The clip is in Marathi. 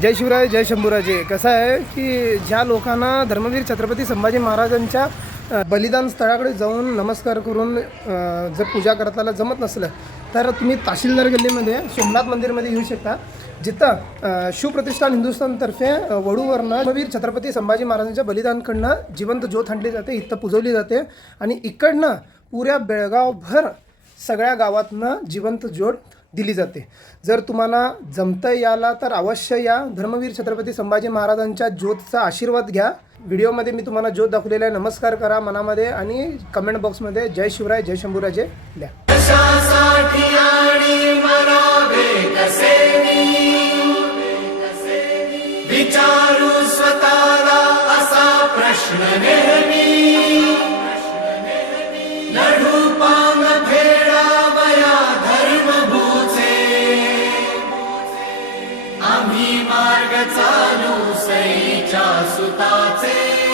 जय शिवराय जय शंभूराजे. कसं आहे की ज्या लोकांना धर्मवीर छत्रपती संभाजी महाराजांच्या बलिदान स्थळाकडे जाऊन नमस्कार करून जर पूजा करताना जमत नसलं तर तुम्ही तहसीलदार गल्लीमध्ये सोमनाथ मंदिरमध्ये येऊ शकता, जिथं शिवप्रतिष्ठान हिंदुस्थानतर्फे वडूवरनं धर्मवीर छत्रपती संभाजी महाराजांच्या बलिदानकडनं जिवंत ज्योत आणली जाते, इथं पुजवली जाते आणि इकडनं पुऱ्या बेळगावभर सगळ्या गावातनं जिवंत ज्योत दिली जाते. जर तुम्हाला जमतं याला तर अवश्य या. धर्मवीर छत्रपती संभाजी महाराजांच्या ज्योतचा आशीर्वाद घ्या. व्हिडिओमध्ये मी तुम्हाला ज्योत दाखवलेला आहे. नमस्कार करा मनामध्ये आणि कमेंट बॉक्समध्ये जय शिवराय जय शंभूराजे द्या. विचारू स्वतःला असा प्रश्न नेहमी, लढू पांग फेडावया धर्मभूचे, आम्ही मार्ग चालू सईच्या सुताचे.